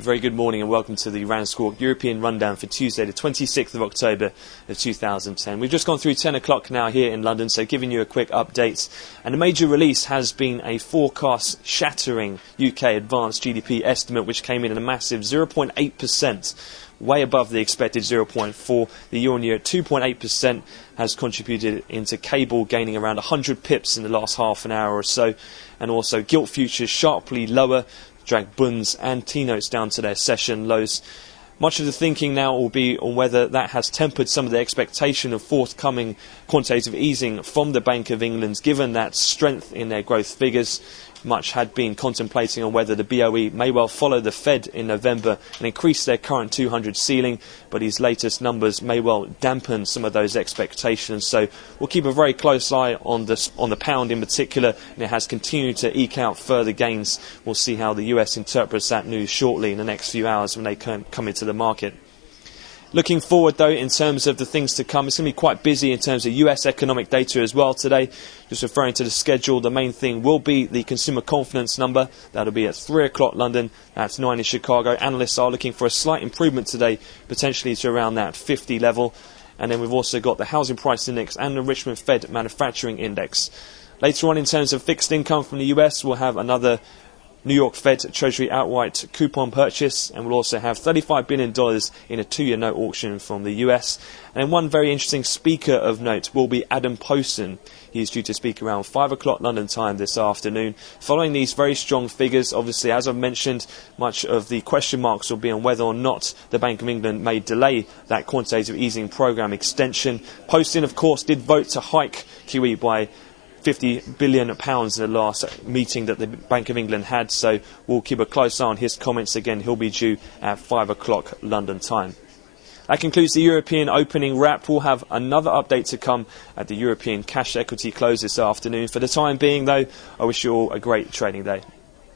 Very good morning and welcome to the RANsquawk European Rundown for Tuesday the 26th of October of 2010. We've just gone through 10 o'clock now here in London, so giving you a quick update. And a major release has been a forecast shattering UK advanced GDP estimate, which came in at a massive 0.8%, way above the expected 0.4%. The year-on-year at 2.8% has contributed into cable gaining around 100 pips in the last half an hour or so. And also gilt futures sharply lower, dragged bunds and T-notes down to their session lows. Much of the thinking now will be on whether that has tempered some of the expectation of forthcoming quantitative easing from the Bank of England, given that strength in their growth figures. Much had been contemplating on whether the BOE may well follow the Fed in November and increase their current 200 ceiling, but his latest numbers may well dampen some of those expectations. So we'll keep a very close eye on the pound in particular, and it has continued to eke out further gains. We'll see how the US interprets that news shortly in the next few hours when they come into the market. Looking forward, though, in terms of the things to come, it's going to be quite busy in terms of US economic data as well today. Just referring to the schedule, the main thing will be the consumer confidence number. That'll be at 3 o'clock London, that's 9 in Chicago. Analysts are looking for a slight improvement today, potentially to around that 50 level. And then we've also got the housing price index and the Richmond Fed manufacturing index. Later on, in terms of fixed income from the US, we'll have another New York Fed Treasury outright coupon purchase, and we'll also have $35 billion in a 2-year note auction from the US. And one very interesting speaker of note will be Adam Poston. He's due to speak around 5 o'clock London time this afternoon. Following these very strong figures, obviously, as I've mentioned, much of the question marks will be on whether or not the Bank of England may delay that quantitative easing programme extension. Poston, of course, did vote to hike QE by £50 billion in the last meeting that the Bank of England had, so we'll keep a close eye on his comments. Again, he'll be due at 5 o'clock London time. That concludes the European opening wrap. We'll have another update to come at the European cash equity close this afternoon. For the time being, though, I wish you all a great trading day.